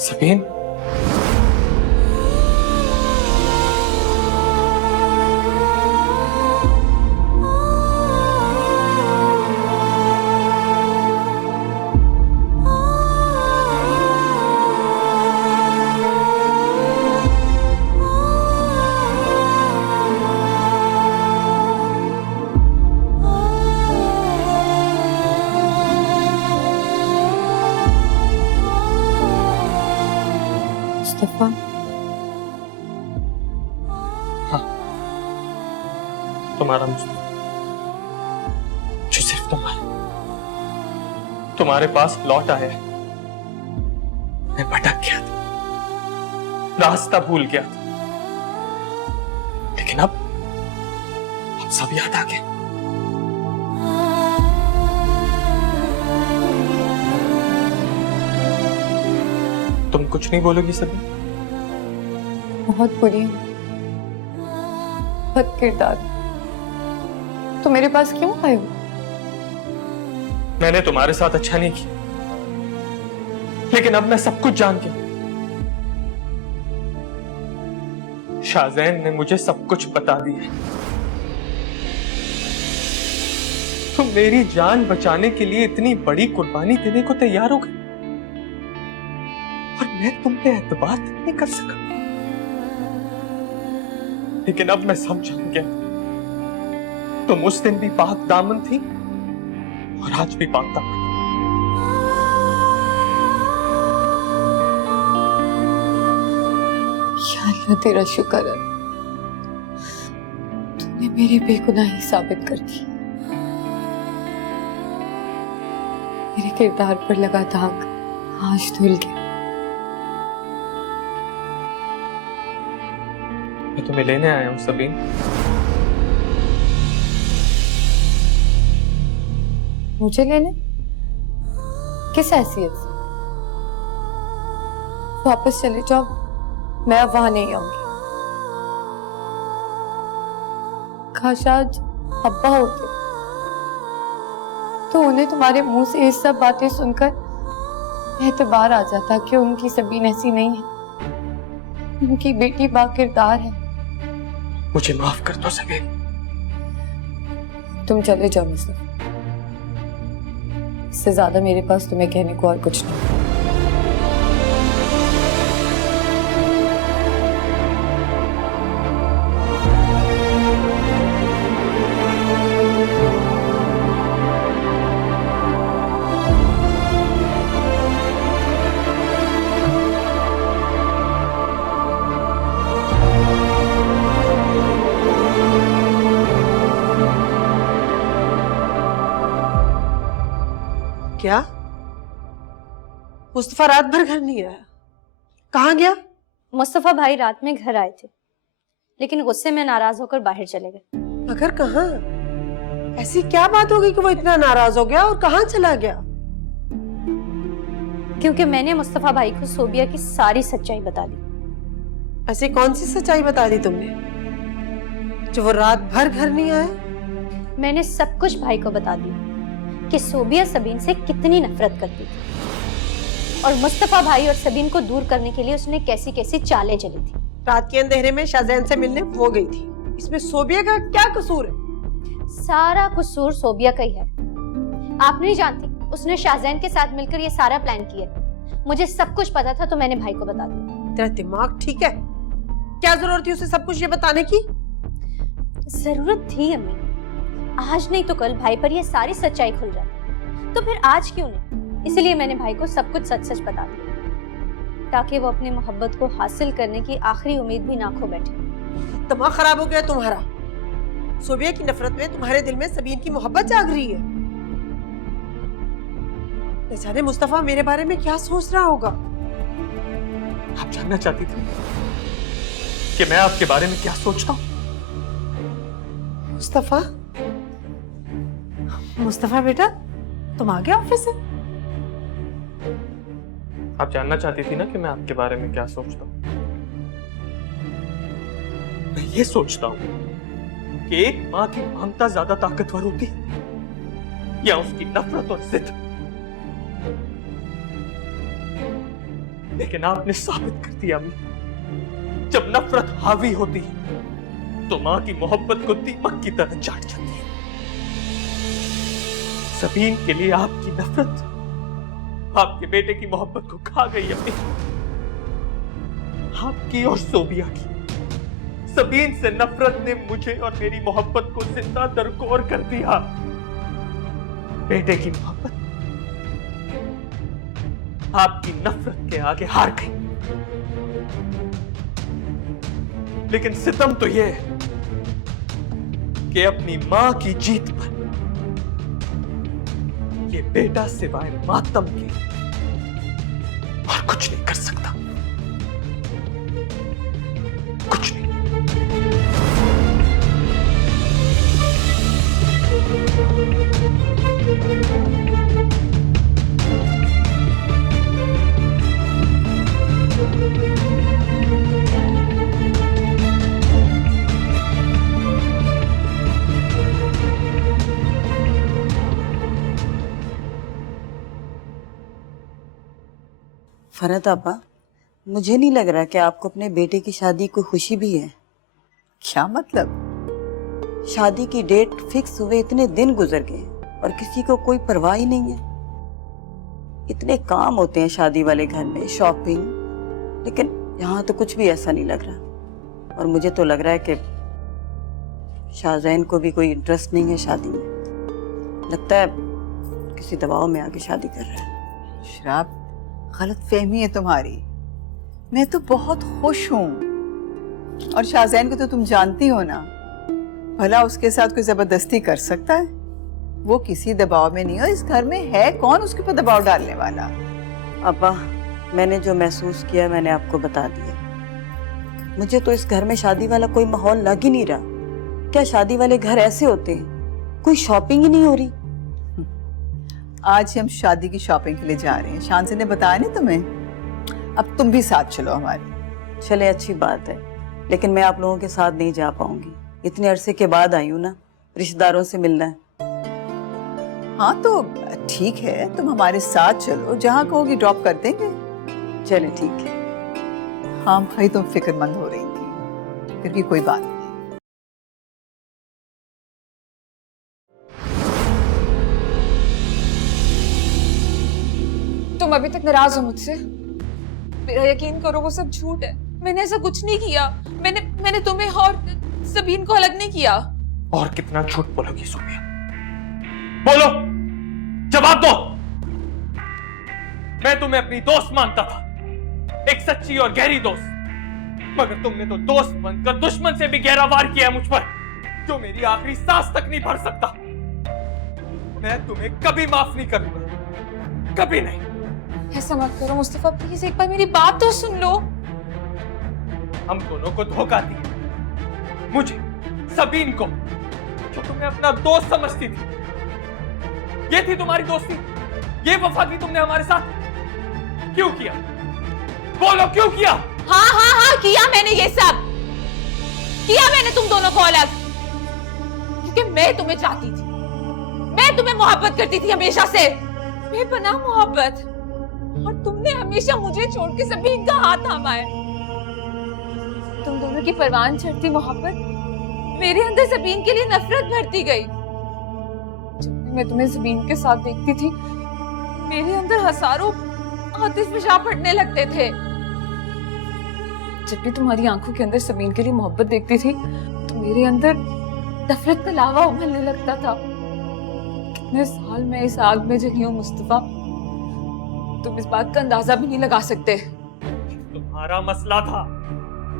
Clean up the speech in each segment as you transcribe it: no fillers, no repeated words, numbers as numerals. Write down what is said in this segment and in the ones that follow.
सबीन, मुस्तफा, हाँ, तुम्हारा मुस्तफा, जो सिर्फ तुम्हारे पास लौट आया है। मैं भटक गया था, रास्ता भूल गया था, लेकिन अब सब याद आ गए। तुम कुछ नहीं बोलोगी सभी? बहुत बुरी हूँ, बद किरदार। तो मेरे पास क्यों आए हो? मैंने तुम्हारे साथ अच्छा नहीं किया, लेकिन अब मैं सब कुछ जान गया। शाहजैन ने मुझे सब कुछ बता दिया। तुम मेरी जान बचाने के लिए इतनी बड़ी कुर्बानी देने को तैयार हो गए, और मैं तुम पे एतबार नहीं कर सका। लेकिन अब मैं समझ गया, तुम उस दिन भी पाक दामन थी और आज भी पाक दामन। या अल्लाह, तेरा शुक्र है, तूने मेरी बेगुनाही साबित कर दी। मेरे किरदार पर लगा दाग आज धुल गया। मैं तुम्हें लेने आया हूं सबीन। मुझे लेने? किस हैसियत से? वापस चले जाओ, मैं अब वहां नहीं आऊंगी। काश आज अब्बा होते तो उन्हें तुम्हारे मुंह से ये सब बातें सुनकर एतबार आ जाता कि उनकी सबीन ऐसी नहीं है, उनकी बेटी बाकिरदार है। मुझे माफ कर दो सबीन। तुम चले जाओ मुस्तफा, इससे ज्यादा मेरे पास तुम्हें कहने को और कुछ नहीं। क्या मुस्तफा रात भर घर नहीं आया? कहाँ गया? मुस्तफा भाई रात में घर आए थे, लेकिन गुस्से में नाराज होकर बाहर चले गए। मगर कहाँ? ऐसी क्या बात हो गई कि वो इतना नाराज हो गया और कहाँ चला गया? क्योंकि मैंने मुस्तफा भाई को सोबिया की सारी सच्चाई बता दी। ऐसी कौन सी सच्चाई बता दी तुमने जो वो रात भर घर नहीं आया? मैंने सब कुछ भाई को बता दिया कि सोबिया सबीन से कितनी नफरत करती थी, और मुस्तफा भाई और सबीन को दूर करने के लिए उसने कैसी कैसी चालें चली थी। रात के अंधेरे में शाहजैन से मिलने वो गई थी, इसमें सोबिया का क्या कसूर है? सारा कसूर सोबिया का ही है। आप नहीं जानती, उसने शाहजैन के साथ मिलकर ये सारा प्लान किया। मुझे सब कुछ पता था तो मैंने भाई को बता दिया। तेरा दिमाग ठीक है? क्या जरूरत थी उसे सब कुछ ये बताने की? जरूरत थी अम्मी, आज नहीं तो कल भाई पर ये सारी सच्चाई खुल जाती, तो फिर आज क्यों नहीं? इसलिए मैंने भाई को सब कुछ सच सच बता दिया, ताकि वो अपनी मोहब्बत को हासिल करने की आखिरी उम्मीद भी ना खो बैठे। दिमाग खराब हो गया तुम्हारा। सोबिया की नफरत में तुम्हारे दिल में सबीन की मोहब्बत जाग रही है। न जाने मुस्तफा मेरे बारे में क्या सोच रहा होगा। आप जानना चाहती थी कि मैं आपके बारे में क्या सोचता हूँ? मुस्तफा, मुस्तफा बेटा, तुम आ गए ऑफिस से? आप जानना चाहती थी ना कि मैं आपके बारे में क्या सोचता हूँ? मैं ये सोचता हूँ कि एक माँ की ममता ज्यादा ताकतवर होती है या उसकी नफरत और जिद। लेकिन आपने साबित कर दिया अम्मी, जब नफरत हावी होती है तो मां की मोहब्बत को दीमक की तरह चाट जाती है। सबीन के लिए आपकी नफरत आपके बेटे की मोहब्बत को खा गई अम्मी, आपकी और सोबिया की। सबीन से नफरत ने मुझे और मेरी मोहब्बत को जिंदा दरकोर कर दिया। बेटे की मोहब्बत आपकी नफरत के आगे हार गई। लेकिन सितम तो यह है कि अपनी मां की जीत पर ये बेटा सिवाय मातम के और कुछ नहीं कर सकता, कुछ नहीं। फरहत आपा, मुझे नहीं लग रहा कि आपको अपने बेटे की शादी को खुशी भी है। क्या मतलब? शादी की डेट फिक्स हुए इतने दिन गुजर गए और किसी को कोई परवाह ही नहीं है। इतने काम होते हैं शादी वाले घर में, शॉपिंग, लेकिन यहाँ तो कुछ भी ऐसा नहीं लग रहा। और मुझे तो लग रहा है कि शाहजैन को भी कोई इंटरेस्ट नहीं है शादी में। लगता है किसी दबाव में आके शादी कर रहा है। शराब, गलत फहमी है तुम्हारी। मैं तो बहुत खुश हूँ, और शाहजैन को तो तुम जानती हो ना, भला उसके साथ कोई जबरदस्ती कर सकता है? वो किसी दबाव में नहीं है। इस घर में है कौन उसके ऊपर दबाव डालने वाला? अब्बा, मैंने जो महसूस किया मैंने आपको बता दिया। मुझे तो इस घर में शादी वाला कोई माहौल लग ही नहीं रहा। क्या शादी वाले घर ऐसे होते हैं? कोई शॉपिंग ही नहीं हो रही। आज हम शादी की शॉपिंग के लिए जा रहे हैं। शांति ने बताया नहीं तुम्हें? अब तुम भी साथ चलो हमारे। चले, अच्छी बात है, लेकिन मैं आप लोगों के साथ नहीं जा पाऊंगी। इतने अरसे के बाद आई हूँ ना, रिश्तेदारों से मिलना है। हाँ तो ठीक है, तुम हमारे साथ चलो, जहाँ कहोगी ड्रॉप कर देंगे। चले ठीक है। हाँ भाई, तुम फिक्रमंद हो रही थी, फिर भी कोई बात नहीं। तुम अभी तक नाराज हो मुझसे? मेरा यकीन करो, वो सब झूठ है। मैंने ऐसा कुछ नहीं किया। मैंने तुम्हें और सबीन को अलग नहीं किया। और कितना झूठ बोलोगी सोबिया? बोलो, जवाब दो। मैं तुम्हें अपनी दोस्त मानता था, एक सच्ची और गहरी दोस्त, मगर तुमने तो दोस्त बनकर दुश्मन से भी गहरा वार किया मुझ पर, जो मेरी आखिरी सांस तक नहीं भर सकता। मैं तुम्हें कभी माफ नहीं करूंगा, कभी नहीं। ऐसा मत करो मुस्तफा, प्लीज एक बार मेरी बात तो सुन लो। हम दोनों को धोखा दिया, मुझे, सबीन को, जो तुम्हें अपना दोस्त समझती थी। ये थी तुम्हारी दोस्ती, ये वफा की तुमने हमारे साथ। क्यों किया? बोलो, क्यों किया? हाँ किया मैंने, ये सब किया मैंने तुम दोनों को अलग, क्योंकि मैं तुम्हें चाहती थी। मैं तुम्हें मोहब्बत करती थी हमेशा से, बेपनाह मोहब्बत, और तुमने हमेशा मुझे छोड़ के सबीन का हाथ थामा है। तुम दोनों की परवान चढ़ती मोहब्बत मेरे अंदर सबीन के लिए नफरत भरती गई। जब भी मैं तुम्हें सबीन के साथ देखती थी, मेरे अंदर हजारों आतिश पेशाब फटने लगते थे। जब भी तुम्हारी आंखों के अंदर सबीन के लिए मोहब्बत देखती थी, तो मेरे अंदर नफरत का लावा उबलने लगता था। कितने साल मैं इस आग में जली हूं मुस्तफा, तुम इस बात का अंदाजा भी नहीं लगा सकते। तुम्हारा मसला था,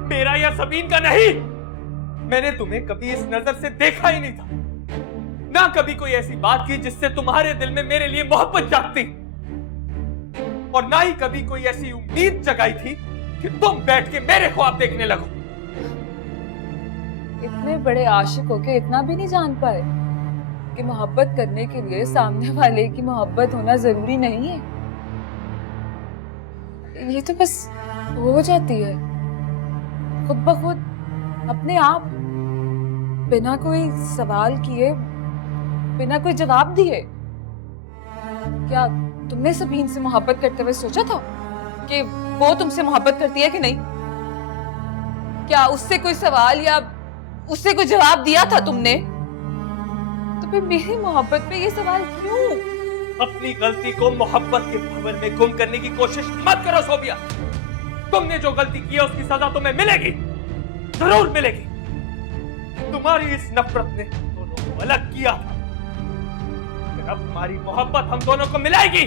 मेरा या सबीन का नहीं। मैंने तुम्हें कभी इस नजर से देखा ही नहीं था, ना कभी कोई ऐसी बात की जिससे तुम्हारे दिल में मेरे लिए मोहब्बत जागती, और ना ही कभी कोई ऐसी उम्मीद जगाई थी कि तुम बैठ के मेरे ख्वाब देखने लगो। इतने बड़े आशिक होके इतना भी नहीं जान पाए कि मोहब्बत करने के लिए सामने वाले की मोहब्बत होना जरूरी नहीं है। ये तो बस हो जाती है खुद ब खुद, अपने आप, बिना कोई सवाल किए, बिना कोई जवाब दिए। क्या तुमने सबीन से मोहब्बत करते हुए सोचा था कि वो तुमसे मोहब्बत करती है कि नहीं? क्या उससे कोई सवाल या उससे कोई जवाब दिया था तुमने? तो फिर मेरी मोहब्बत पे ये सवाल क्यों? अपनी गलती को मोहब्बत के भंवर में गुम करने की कोशिश मत करो सोबिया। तुमने जो गलती की है उसकी सजा तुम्हें मिलेगी, जरूर मिलेगी। तुम्हारी इस नफरत ने दोनों को अलग किया था, फिर अब हमारी मोहब्बत हम दोनों को मिलाएगी।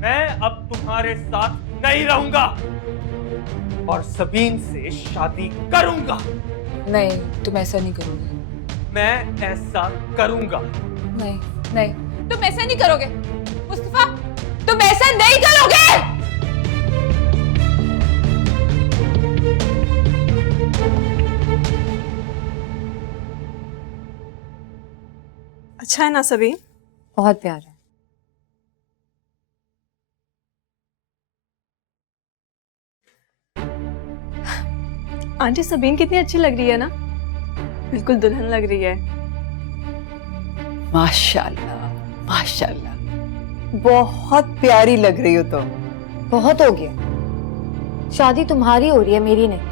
मैं अब तुम्हारे साथ नहीं रहूंगा और सबीन से शादी करूंगा। नहीं, तुम ऐसा नहीं करोगे। मैं ऐसा करूंगा। नहीं नहीं, तुम ऐसा नहीं करोगे मुस्तफा, तुम ऐसा नहीं करोगे। अच्छा है ना सबीन? बहुत प्यार है। आंटी सबीन कितनी अच्छी लग रही है ना, बिल्कुल दुल्हन लग रही है। माशाल्लाह माशाल्लाह, बहुत प्यारी लग रही हो तुम। बहुत हो गया। शादी तुम्हारी हो रही है, मेरी नहीं।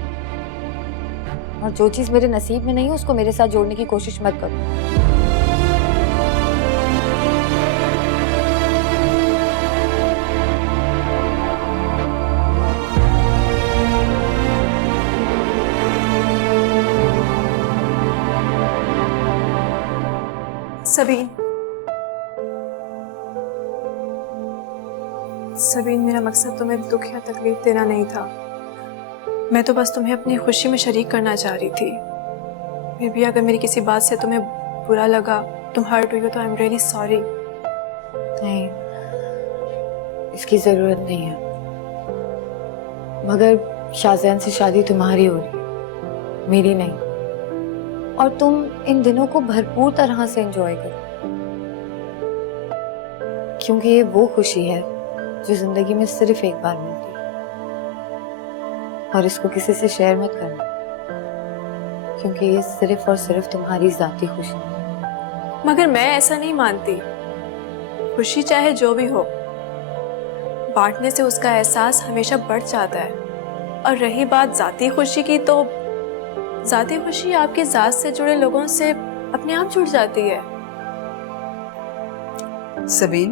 और जो चीज मेरे नसीब में नहीं है उसको मेरे साथ जोड़ने की कोशिश मत करो। सबीन, सबीन, मेरा मकसद तुम्हें दुख या तकलीफ देना नहीं था। मैं तो बस तुम्हें अपनी खुशी में शरीक करना चाह रही थी। फिर भी अगर मेरी किसी बात से तुम्हें बुरा लगा, तुम हर्ट हुई हो, तो आई एम रियली सॉरी। नहीं, इसकी जरूरत नहीं है। मगर शाहजैन से शादी तुम्हारी हो रही है, मेरी नहीं। और तुम इन दिनों को भरपूर तरह से एंजॉय करो, क्योंकि ये वो खुशी है जो जिंदगी में सिर्फ एक बार मिलती है। और इसको किसी से शेयर मत करना, क्योंकि ये सिर्फ और सिर्फ तुम्हारी जाती खुशी है। मगर मैं ऐसा नहीं मानती। खुशी चाहे जो भी हो, बांटने से उसका एहसास हमेशा बढ़ जाता है। और रही बात जाती खुशी की, तो जाती खुशी आपके जात से जुड़े लोगों से अपने आप जुड़ जाती है। सबीन,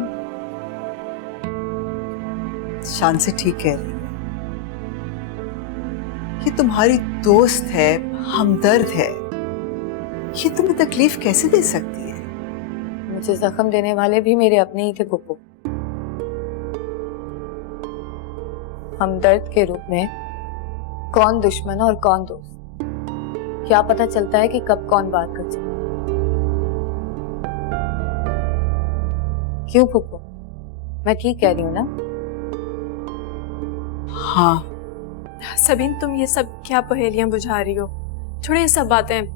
शान से ठीक कह रही है। ये तुम्हारी दोस्त है, हमदर्द है, ये तुम्हें तकलीफ कैसे दे सकती है? मुझे जख्म देने वाले भी मेरे अपने ही थे पुप्पू। हमदर्द के रूप में कौन दुश्मन और कौन दोस्त, क्या पता चलता है कि कब कौन बात कर जाए। क्यों पुप्पू, मैं ठीक कह रही हूँ ना? हाँ सबीन, तुम ये सब क्या पहेलियां बुझा रही हो? छोड़े ये सब बातें।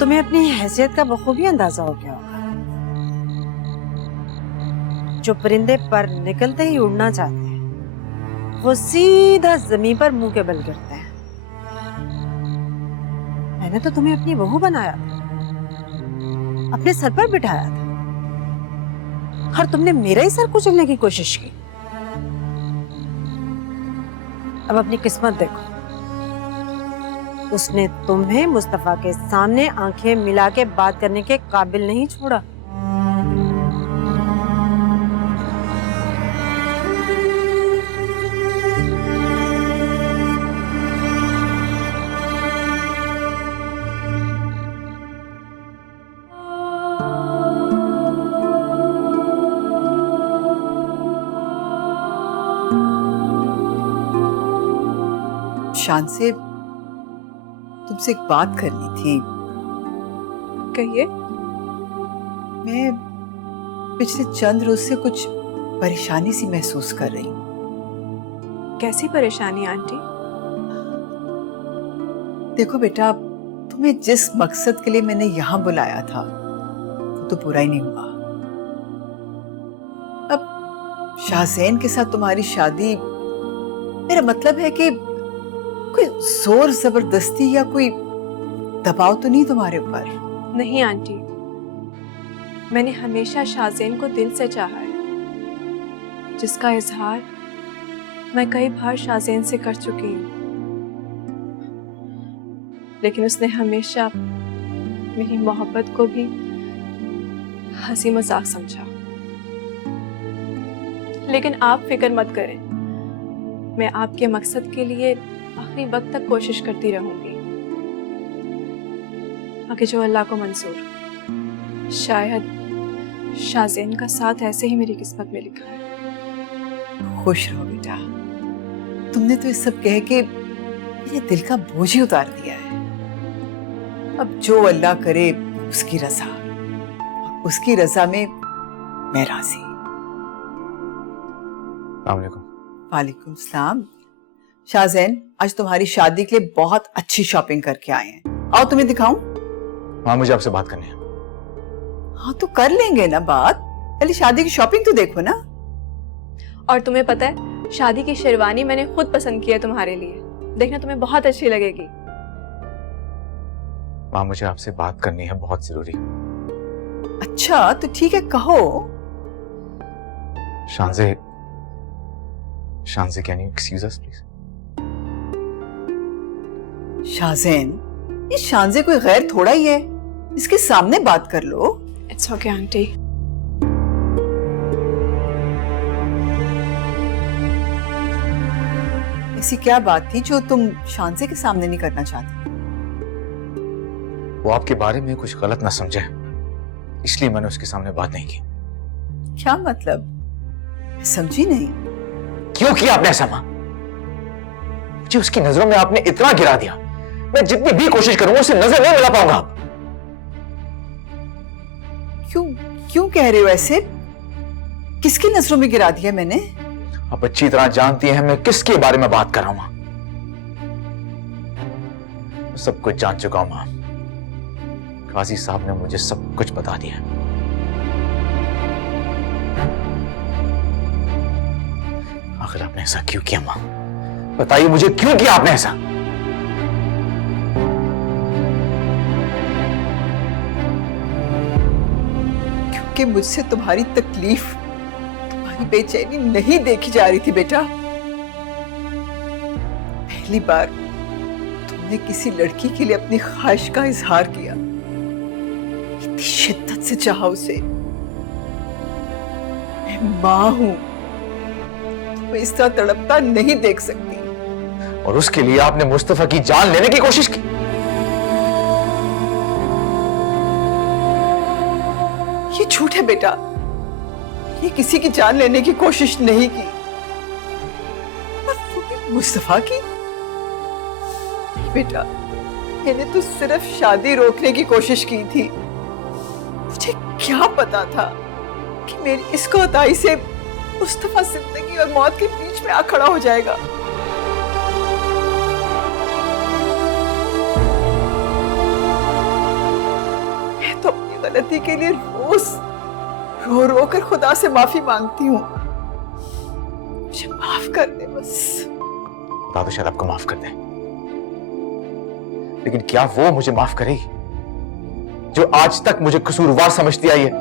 तुम्हें अपनी हैसियत का बखूबी अंदाजा हो गया होगा। जो परिंदे पर निकलते ही उड़ना चाहते हैं, वो सीधा जमीन पर मुंह के बल गिरते हैं। मैंने तो तुम्हें अपनी बहू बनाया था, अपने सर पर बिठाया था, और तुमने मेरा ही सर कुचलने की कोशिश की। अब अपनी किस्मत देखो, उसने तुम्हें मुस्तफा के सामने आंखें मिला के बात करने के काबिल नहीं छोड़ा। शान से तुमसे एक बात करनी थी। कहिए। मैं पिछले चंद रोज से कुछ परेशानी सी महसूस कर रही हूँ। कैसी परेशानी आंटी? देखो बेटा, तुम्हें जिस मकसद के लिए मैंने यहाँ बुलाया था वो तो पूरा ही नहीं हुआ। अब शाहज़ैन के साथ तुम्हारी शादी, मेरा मतलब है कि कोई जोर जबरदस्ती या कोई दबाव तो नहीं तुम्हारे ऊपर? नहीं आंटी, मैंने हमेशा शाहज़ैन को दिल से चाहा है, जिसका इजहार मैं कई बार शाहज़ैन से कर चुकी हूँ, लेकिन उसने हमेशा मेरी मोहब्बत को भी हंसी मजाक समझा। लेकिन आप फिक्र मत करें, मैं आपके मकसद के लिए आखिरी वक्त तक कोशिश करती रहूंगी, आगे जो अल्लाह को मंजूर। शायद शाहज़ैन का साथ ऐसे ही मेरी किस्मत में लिखा है। खुश रहो बेटा, तुमने तो ये सब कह के मेरे दिल का बोझ ही उतार दिया है। अब जो अल्लाह करे उसकी रजा, और उसकी रजा में मैं राजी। वालेकुम सलाम। शाहज़ैन, आज तुम्हारी शादी के लिए बहुत अच्छी शॉपिंग करके आए हैं, आओ तुम्हें दिखाऊं। हाँ, मुझे आपसे बात करनी है। हाँ तो कर लेंगे ना बात, पहले शादी की शॉपिंग तो देखो ना। और तुम्हें पता है, शादी की शेरवानी मैंने खुद पसंद की है तुम्हारे लिए, देखना तुम्हें बहुत अच्छी लगेगी। माँ, मुझे आपसे बात करनी है, बहुत जरूरी। अच्छा तो ठीक है, कहो। Shanze, can you excuse us please? Shahzain, ये शानज़े कोई गैर थोड़ा ही है, इसके सामने बात कर लो। It's okay aunty. ऐसी क्या बात थी जो तुम शानज़े के सामने नहीं करना चाहती? वो आपके बारे में कुछ गलत ना समझे, इसलिए मैंने उसके सामने बात नहीं की। क्या मतलब? मैं समझी नहीं। क्यों किया आपने ऐसा माँ? मुझे उसकी नजरों में आपने इतना गिरा दिया, मैं जितनी भी कोशिश करूंगा उसे नजर नहीं मिला पाऊंगा। आप क्यों क्यों कह रहे हो ऐसे? किसकी नजरों में गिरा दिया मैंने? आप अच्छी तरह जानती हैं मैं किसके बारे में बात कर रहा हूं मां। मैं सब कुछ जान चुका हूं मां, काजी साहब ने मुझे सब कुछ बता दिया। आखिर आपने ऐसा क्यों किया मां? बताइए मुझे, क्यों किया आपने ऐसा? क्योंकि मुझसे तुम्हारी तकलीफ, तुम्हारी बेचैनी नहीं देखी जा रही थी बेटा। पहली बार तुमने किसी लड़की के लिए अपनी ख्वाहिश का इजहार किया, इतनी शिद्दत से चाहा उसे। मैं मां हूं, तुम्हें इस तरह तड़पता नहीं देख सकती। और उसके लिए आपने मुस्तफा की जान लेने की कोशिश की। ये झूठ है बेटा, ये किसी की जान लेने की कोशिश नहीं की। और वो भी मुस्तफा की? नहीं बेटा, मैंने तो सिर्फ शादी रोकने की कोशिश की थी। मुझे क्या पता था कि मेरी इस कोताही से मुस्तफा जिंदगी और मौत के बीच में आ खड़ा हो जाएगा। मैं तो अपनी गलती के लिए रोज रो रो कर खुदा से माफी मांगती हूँ। मुझे माफ कर दे बस। खुदा तो शायद आपको माफ कर दे, लेकिन क्या वो मुझे माफ करेगी जो आज तक मुझे कसूरवार समझती आई है?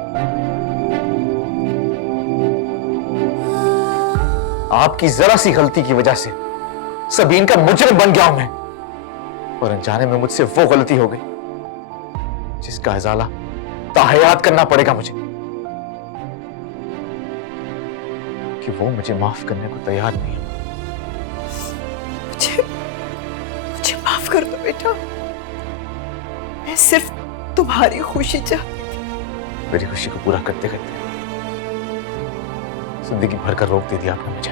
आपकी जरा सी गलती की वजह से सबीन का मुजरिम बन गया हूं मैं, और अनजाने में मुझसे वो गलती हो गई जिसका इजाला ताहयात करना पड़ेगा मुझे, कि वो मुझे माफ करने को तैयार नहीं है। मुझे माफ कर दो बेटा, मैं सिर्फ तुम्हारी खुशी चाहती थी। मेरी खुशी को पूरा करते करते जिंदगी भर कर रोक दे दिया आपने मुझे।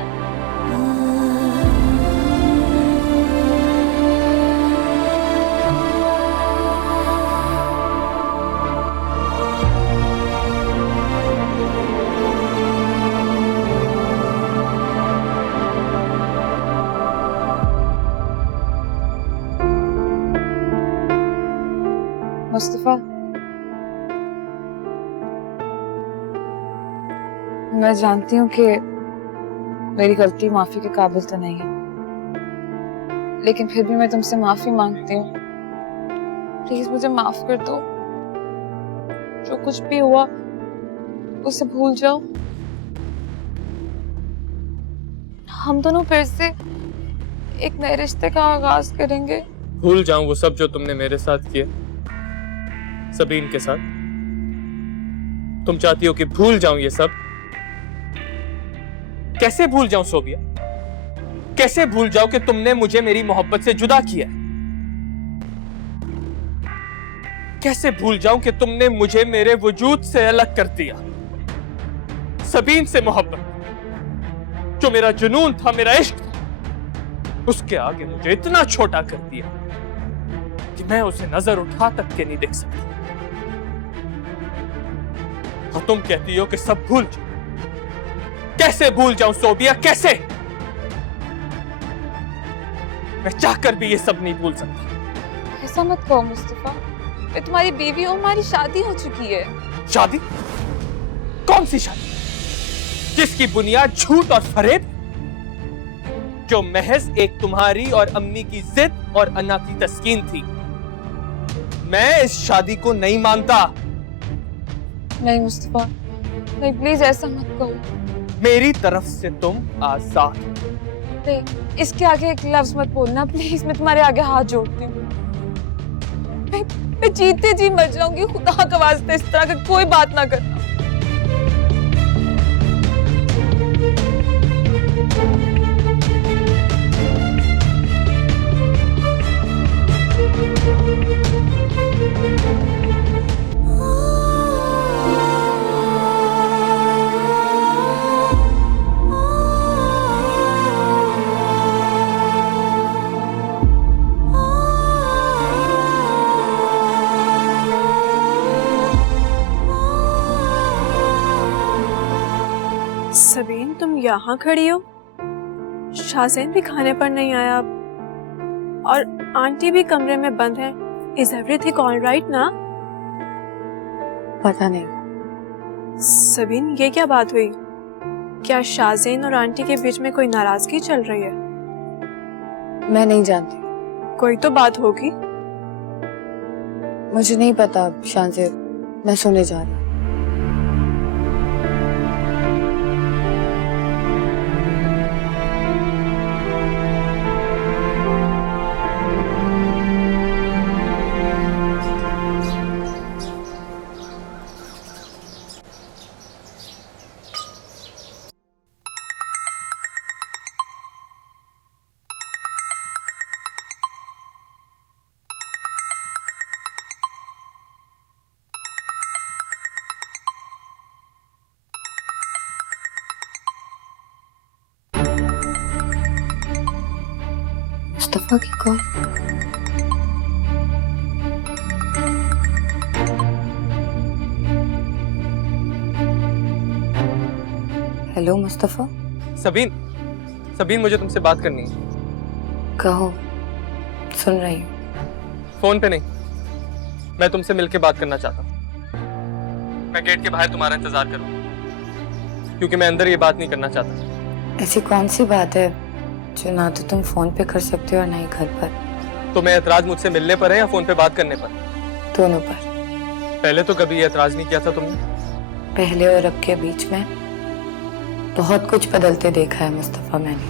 मुस्तफा, मैं जानती हूँ कि मेरी गलती माफी के काबिल तो नहीं है, लेकिन फिर भी मैं तुमसे माफी मांगती हूँ। प्लीज मुझे माफ कर दो। जो कुछ भी हुआ उसे भूल जाओ। हम दोनों फिर से एक नए रिश्ते का आगाज करेंगे। भूल जाऊं वो सब जो तुमने मेरे साथ किया, सबीन के साथ। तुम चाहती हो कि भूल जाऊं ये सब? कैसे भूल जाऊं सोबिया? कैसे भूल जाऊं कि तुमने मुझे मेरी मोहब्बत से जुदा किया? कैसे भूल जाऊं कि तुमने मुझे मेरे वजूद से अलग कर दिया? सबीन से मोहब्बत, जो मेरा जुनून था, मेरा इश्क था, उसके आगे मुझे इतना छोटा कर दिया कि मैं उसे नजर उठा तक के नहीं देख सकती। और तुम कहती हो कि सब भूल जाओ। कैसे भूल जाऊं सोबिया, कैसे? मैं चाहकर भी ये सब नहीं भूल सकता। ऐसा मत कहो मुस्तफा, मैं तुम्हारी बीवी हूँ, हमारी शादी हो चुकी है। शादी? कौन सी शादी जिसकी बुनियाद झूठ और फरेब, जो महज एक तुम्हारी और अम्मी की जिद और अन्ना की तस्कीन थी? मैं इस शादी को नहीं मानता। नहीं मुस्तफा, नहीं, प्लीज ऐसा मत कहो। मेरी तरफ से तुम आजाद। नहीं, इसके आगे एक लफ्ज मत बोलना प्लीज। मैं तुम्हारे आगे हाथ जोड़ती हूँ। मैं जीते जी मर जाऊंगी। खुदा का वास्ते इस तरह की कोई बात ना करना। सबीन, तुम यहाँ खड़ी हो? शाहज़ैन भी खाने पर नहीं आया और आंटी भी कमरे में बंद है। इज एवरीथिंग ऑल राइट ना? पता नहीं। सबीन, ये क्या बात हुई? क्या शाहज़ैन और आंटी के बीच में कोई नाराजगी चल रही है? मैं नहीं जानती। कोई तो बात होगी। मुझे नहीं पता शांति, मैं सोने जा रही हूँ। मुस्तफा की कॉल। हेलो मुस्तफा। सबीन, सबीन, मुझे तुमसे बात करनी है। कहो, सुन रही हूँ। फोन पे नहीं, मैं तुमसे मिलके बात करना चाहता हूँ। मैं गेट के बाहर तुम्हारा इंतजार करूँ, क्योंकि मैं अंदर ये बात नहीं करना चाहता। ऐसी कौन सी बात है जो ना तो तुम फोन पे कर सकते हो और ना ही घर पर? तो मैं एतराज मुझसे मिलने पर है या फोन पे बात करने पर? दोनों पर। पहले तो कभी ये एतराज नहीं किया था तुमने। पहले और अब के बीच में बहुत कुछ बदलते देखा है मुस्तफा मैंने।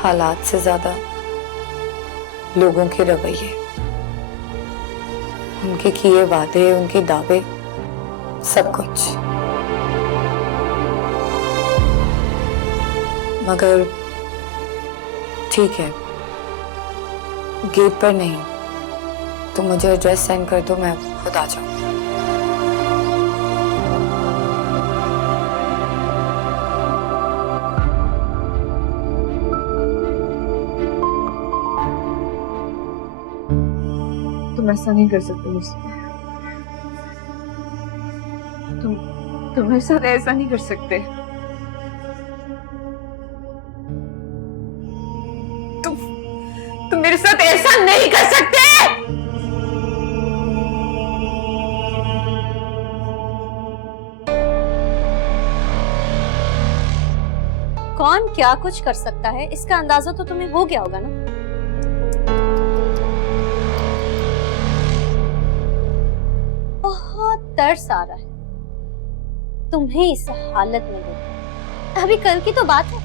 हालात से ज्यादा लोगों के रवैये, उनके किए वादे, उनके दावे, सब कुछ। मगर ठीक है, गेट पर नहीं तो मुझे एड्रेस सेंड कर दो, मैं खुद आ जाऊँ। तुम ऐसा नहीं कर सकते मुझसे। तुम मेरे साथ ऐसा नहीं कर सकते। तुम मेरे साथ ऐसा नहीं कर सकते। कौन क्या कुछ कर सकता है इसका अंदाजा तो तुम्हें हो गया होगा ना। बहुत तरस आ रहा है तुम्हें इस हालत में देख। अभी कल की तो बात है,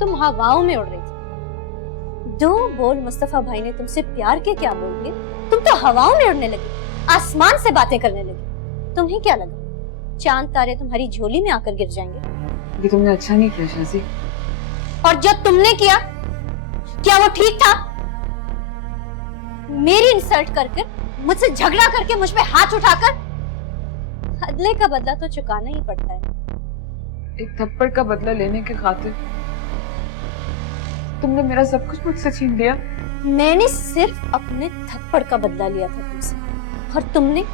तुम हवाओं में उड़ रही थी। दो बोल मुस्तफा भाई ने तुमसे प्यार के क्या बोल दिए, तुम तो हवाओं में उड़ने लगी, आसमान से बातें करने लगी। तुम्हें क्या लगा चांद तारे तुम्हारी झोली में आकर गिर जाएंगे? ये तुमने अच्छा नहीं किया शाजी। और जो तुमने किया क्या वो ठीक था? मेरी इंसल्ट करके, मुझसे झगड़ा करके, मुझ पे हाथ उठाकर, बदले का बदला तो चुकाना ही पड़ता है। एक थप्पड़ का बदला लेने के खातिर तुमने मेरा सब कुछ मुझसे छीन लिया। मैंने सिर्फ अपने थप्पड़ का बदला लिया था तुमसे, और तुमने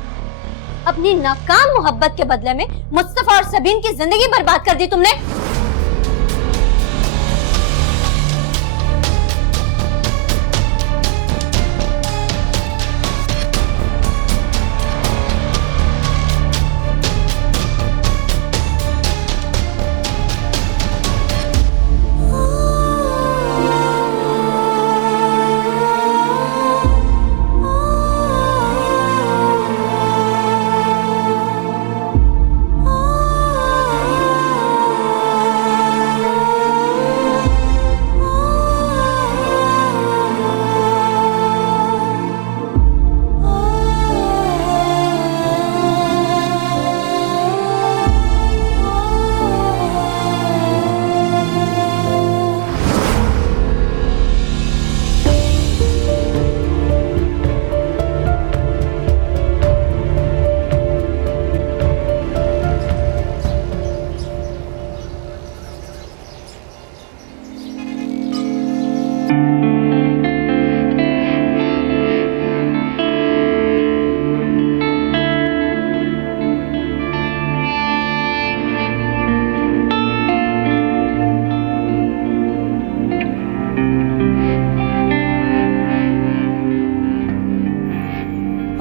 अपनी नाकाम मोहब्बत के बदले में मुस्तफा और सबीन की जिंदगी बर्बाद कर दी तुमने।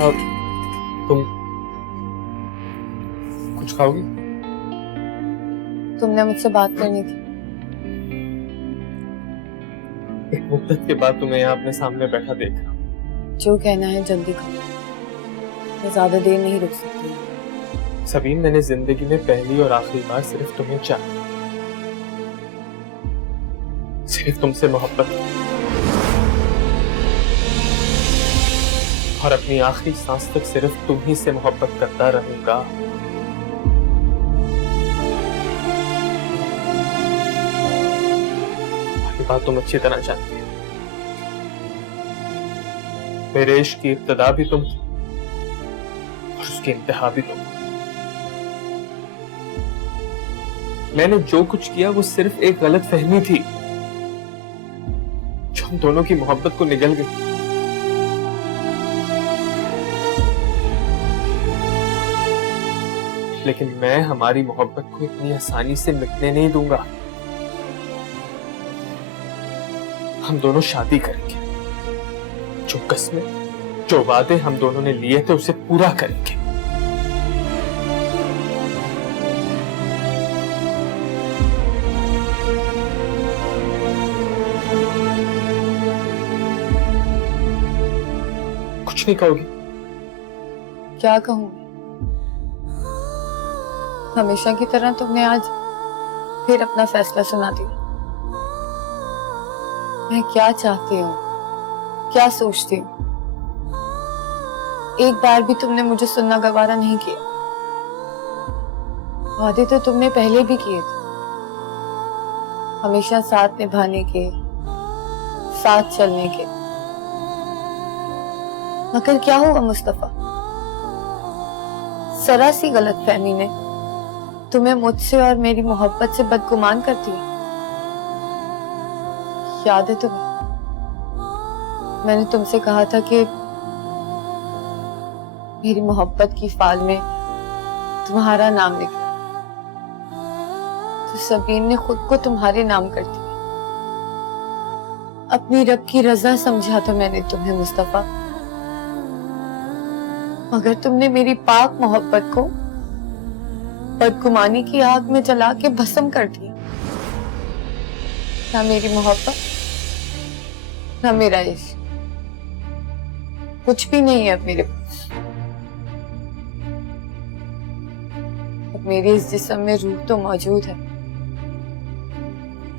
अब तुम कुछ खाओगी? तुमने मुझसे बात करनी थी। एक मुद्दत के बाद तुम्हें यहाँ अपने सामने बैठा देख रहा हूँ। जो कहना है जल्दी करो, मैं ज्यादा देर नहीं रुक सकती। सबीन, मैंने जिंदगी में पहली और आखिरी बार सिर्फ तुम्हें चाहा, सिर्फ तुमसे मोहब्बत की। और अपनी आखिरी सांस तक सिर्फ तुम ही से मोहब्बत करता रहूंगा। ये बात तुम अच्छी तरह जानती हो। मेरे इश्क की इब्तिदा भी तुम थी और उसकी इंतहा भी तुम। मैंने जो कुछ किया वो सिर्फ एक गलत फहमी थी जो हम दोनों की मोहब्बत को निगल गई। लेकिन मैं हमारी मोहब्बत को इतनी आसानी से मिटने नहीं दूंगा। हम दोनों शादी करेंगे, जो कस्में, जो वादे हम दोनों ने लिए थे उसे पूरा करेंगे। कुछ नहीं कहोगी? क्या कहूँ? हमेशा की तरह तुमने आज फिर अपना फैसला सुना दिया। मैं क्या चाहती हूँ, क्या सोचती हूँ, एक बार भी तुमने मुझे सुनना गवारा नहीं किया। वादे तो तुमने पहले भी किए थे, हमेशा साथ निभाने के, साथ चलने के। मगर क्या हुआ मुस्तफा? जरा सी गलतफहमी ने तुम्हें मुझसे और मेरी मोहब्बत से बदगुमान कर दिया। याद है तुम्हें? मैंने तुमसे कहा था कि मेरी मोहब्बत की फाइल में तुम्हारा नाम लिखा, तो सबीन ने खुद को तुम्हारे नाम कर दिया। अपनी रब की रजा समझा था मैंने तुम्हें मुस्तफा, मगर तुमने मेरी पाक मोहब्बत को बदगुमानी की आग में जला के भस्म कर दिया। ना मेरी मोहब्बत, ना मेरा इश्क, कुछ भी नहीं है अब मेरे पास। अब मेरे इस जिस्म में रूह तो मौजूद है,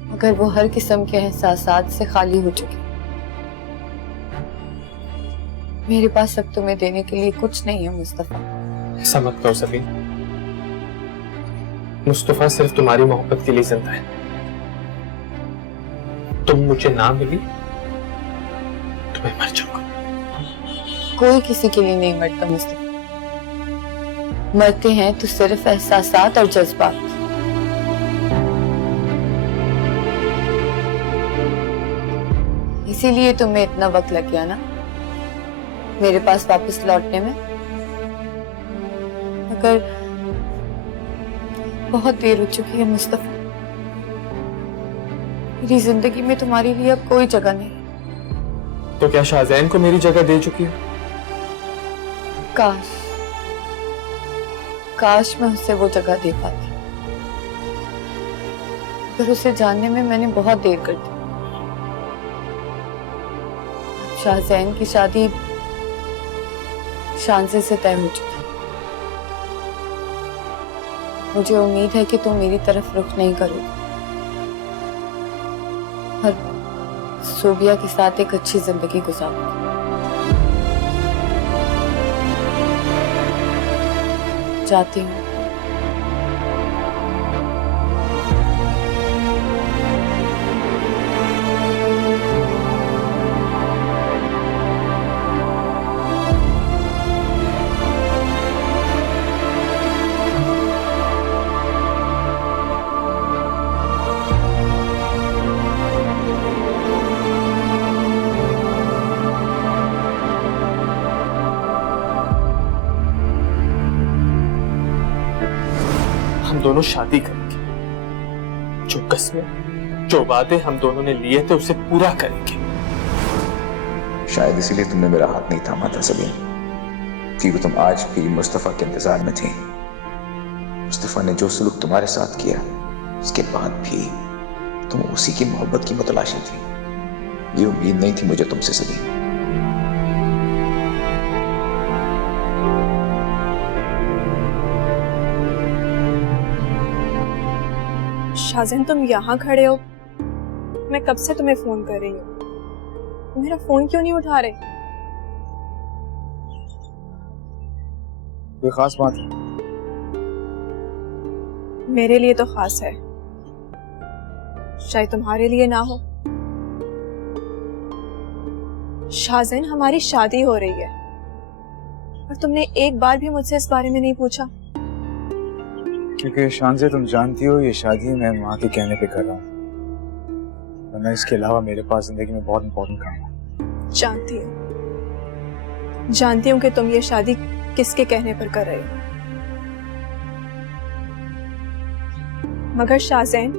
मगर वो हर किस्म के एहसासात से खाली हो चुकी। मेरे पास अब तुम्हें देने के लिए कुछ नहीं है मुस्तफा। ऐसा मत कहो सबीन, मुस्तफा सिर्फ तुम्हारी मोहब्बत के लिए जिंदा है। तुम मुझे ना मिली तो मैं मर जाऊंगा। कोई किसी के लिए नहीं मरता मुस्तफा, मरते हैं तो सिर्फ एहसासात और जज्बात। इसीलिए तुम्हें इतना वक्त लग गया ना मेरे पास वापस लौटने में, मगर बहुत देर हो चुकी है मुस्तफा। मेरी जिंदगी में तुम्हारे लिए अब कोई जगह नहीं। तो क्या शाहजैन को मेरी जगह दे चुकी हो? काश काश मैं उसे वो जगह दे पाती, पर उसे जानने में मैंने बहुत देर कर दी। शाहजैन की शादी शांसे से तय हो चुकी। मुझे उम्मीद है कि तुम मेरी तरफ रुख नहीं करोगे और सोबिया के साथ एक अच्छी जिंदगी गुजारोगे। जाती हूँ। हम दोनों शादी करेंगे। जो कस्में, जो वादे हम दोनों ने लिए थे उसे पूरा करेंगे। शायद इसीलिए तुमने मेरा हाथ नहीं थामा था सबीन, क्योंकि तुम आज भी मुस्तफा के इंतजार में थी। मुस्तफा ने जो सलूक तुम्हारे साथ किया, उसके बाद भी तुम उसी की मोहब्बत की मुतलाशी थी। ये उम्मीद नहीं थी मुझे तुमसे सबीन। शाहजैन, तुम यहाँ खड़े हो, मैं कब से तुम्हें फोन कर रही हूँ, मेरा फोन क्यों नहीं उठा रहे? कोई खास बात है? मेरे लिए तो खास है, शायद तुम्हारे लिए ना हो। शाहजैन, हमारी शादी हो रही है और तुमने एक बार भी मुझसे इस बारे में नहीं पूछा। क्योंकि शान से तुम जानती हो ये शादी मैं माँ के कहने पे कर रहा हूँ, वरना इसके अलावा मेरे पास जिंदगी में बहुत इंपॉर्टेंट काम है। जानती हूँ कि तुम ये शादी किसके कहने पर कर रहे हो, मगर शाहजैन,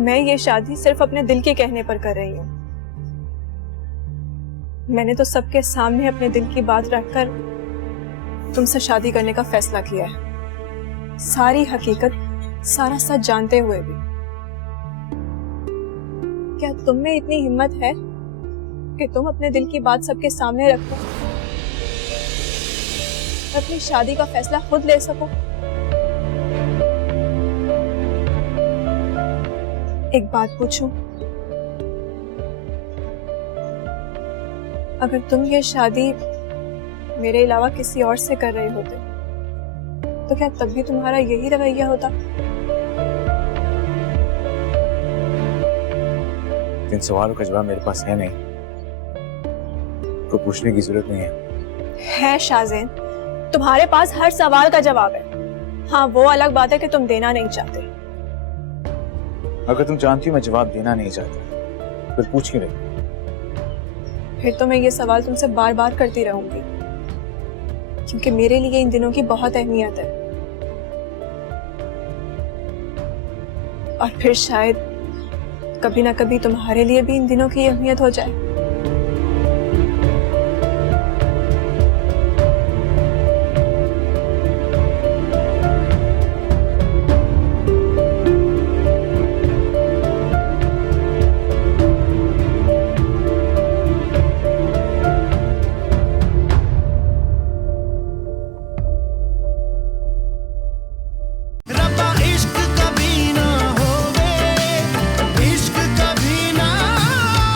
मैं ये शादी सिर्फ अपने दिल के कहने पर कर रही हूँ। मैंने तो सबके सामने अपने दिल की बात रखकर तुमसे शादी करने का फैसला किया है, सारी हकीकत, सारा सच जानते हुए भी। क्या तुम में इतनी हिम्मत है कि तुम अपने दिल की बात सबके सामने रखो, अपनी शादी का फैसला खुद ले सको? एक बात पूछूं, अगर तुम ये शादी मेरे अलावा किसी और से कर रहे होते तो क्या तब भी तुम्हारा यही रवैया होता? इन सवालों का जवाब मेरे पास है नहीं, तो पूछने की जरूरत नहीं है शाहजैन, तुम्हारे पास हर सवाल का जवाब है। हाँ, वो अलग बात है कि तुम देना नहीं चाहते। अगर तुम जानती हो मैं जवाब देना नहीं चाहता, फिर पूछ क्यों रही? फिर तो मैं ये सवाल तुमसे बार बार करती रहूंगी, क्योंकि मेरे लिए इन दिनों की बहुत अहमियत है। और फिर शायद कभी ना कभी तुम्हारे लिए भी इन दिनों की अहमियत हो जाए।